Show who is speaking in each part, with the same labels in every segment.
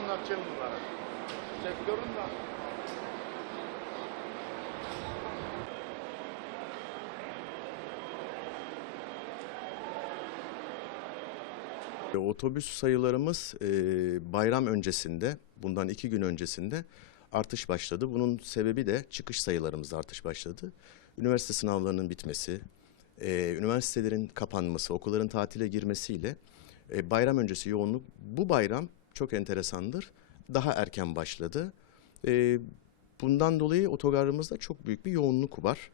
Speaker 1: anlatacağım bunlara. Sektörün de
Speaker 2: Otobüs sayılarımız e, bayram öncesinde, bundan iki gün öncesinde artış başladı. Bunun sebebi de çıkış sayılarımızda artış başladı. Üniversite sınavlarının bitmesi, e, üniversitelerin kapanması, okulların tatile girmesiyle e, bayram öncesi yoğunluk bu bayram çok enteresandır. Daha erken başladı. E, bundan dolayı otogarımızda çok büyük bir yoğunluk var.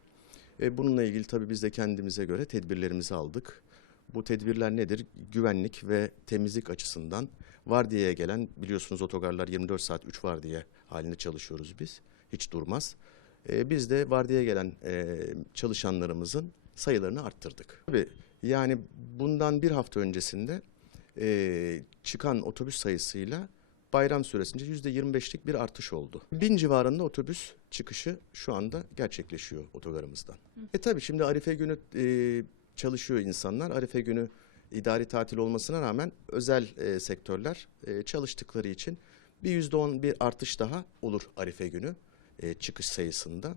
Speaker 2: E, bununla ilgili tabii biz de kendimize göre tedbirlerimizi aldık. Bu tedbirler nedir? Güvenlik ve temizlik açısından vardiyaya gelen biliyorsunuz otogarlar 24 saat 3 vardiya halinde çalışıyoruz biz. Hiç durmaz. E, biz de vardiyaya gelen e, çalışanlarımızın sayılarını arttırdık. Tabii yani bundan bir hafta öncesinde e, çıkan otobüs sayısıyla bayram süresince %25'lik bir artış oldu. Bin civarında otobüs çıkışı şu anda gerçekleşiyor otogarımızdan. E tabii şimdi Arife günü e, çalışıyor insanlar. Arife günü idari tatil olmasına rağmen özel e, sektörler e, çalıştıkları için bir yüzde on bir artış daha olur Arife günü e, çıkış sayısında.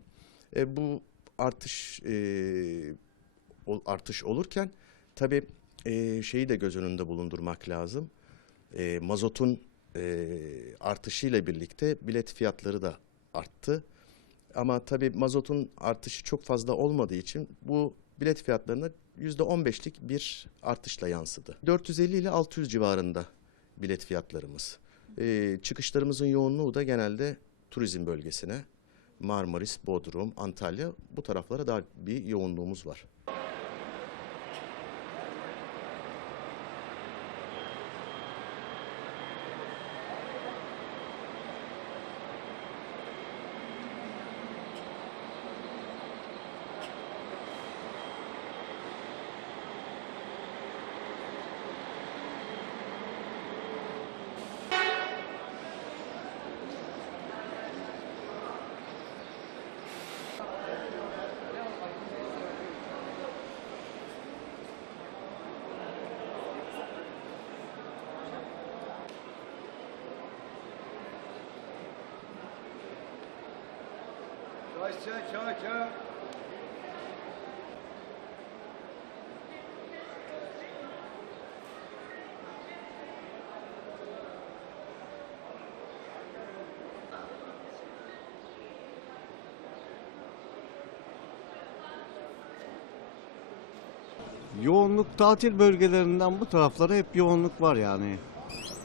Speaker 2: E, bu artış e, artış olurken tabii e, şeyi de göz önünde bulundurmak lazım. E, mazotun e, artışıyla birlikte bilet fiyatları da arttı. Ama tabii mazotun artışı çok fazla olmadığı için bu bilet fiyatlarına %15'lik bir artışla yansıdı. 450 ile 600 civarında bilet fiyatlarımız. Ee, çıkışlarımızın yoğunluğu da genelde turizm bölgesine, Marmaris, Bodrum, Antalya bu taraflara daha bir yoğunluğumuz var.
Speaker 1: Çay çay.
Speaker 3: Yoğunluk tatil bölgelerinden bu taraflara hep yoğunluk var yani.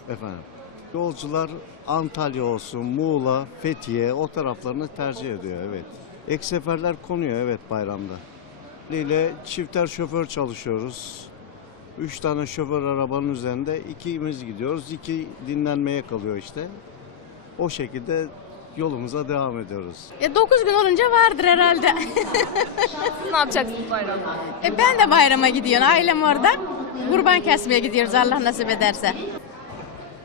Speaker 3: Efendim. Yolcular Antalya olsun, Muğla, Fethiye o taraflarını tercih ediyor evet. Ek seferler konuyor evet bayramda. ile çifter şoför çalışıyoruz. Üç tane şoför arabanın üzerinde ikimiz gidiyoruz. iki dinlenmeye kalıyor işte. O şekilde yolumuza devam ediyoruz.
Speaker 4: E 9 gün olunca vardır herhalde.
Speaker 5: Ne yapacaksınız bayramda?
Speaker 4: e ben de bayrama gidiyorum. Ailem orada. Kurban kesmeye gidiyoruz Allah nasip ederse.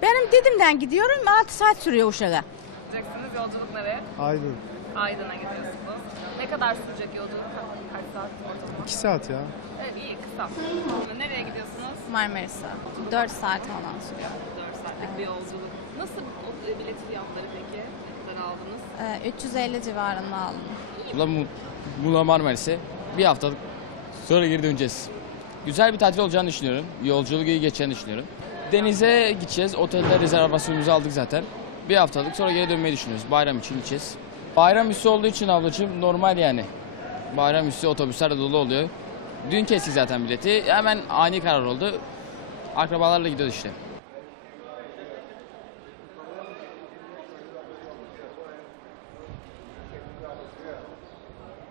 Speaker 4: Benim Didim'den gidiyorum. 6 saat sürüyor Uşak'a.
Speaker 5: Yapacaksınız yolculuk nereye?
Speaker 6: Aydın.
Speaker 5: Aydın'a gidiyorsunuz. Ne kadar sürecek yolculuk? Ka- Kaç saat ortalama?
Speaker 6: 2 saat ya.
Speaker 5: Evet iyi kısa. Nereye gidiyorsunuz?
Speaker 4: Marmaris'a. 4 saat falan sürüyor.
Speaker 5: 4 saatlik bir yolculuk. Nasıl o bilet fiyatları peki? Ne kadar aldınız?
Speaker 4: E, 350 civarında aldım.
Speaker 7: Muğla, Mu- Muğla Marmaris'e bir haftalık sonra geri döneceğiz. Güzel bir tatil olacağını düşünüyorum. Yolculuk iyi geçeceğini düşünüyorum. Denize gideceğiz. Otelde rezervasyonumuzu aldık zaten. Bir haftalık sonra geri dönmeyi düşünüyoruz. Bayram için gideceğiz. Bayram üssü olduğu için ablacığım normal yani. Bayram üssü otobüsler de dolu oluyor. Dün kestik zaten bileti. Hemen ani karar oldu. Akrabalarla gidiyoruz işte.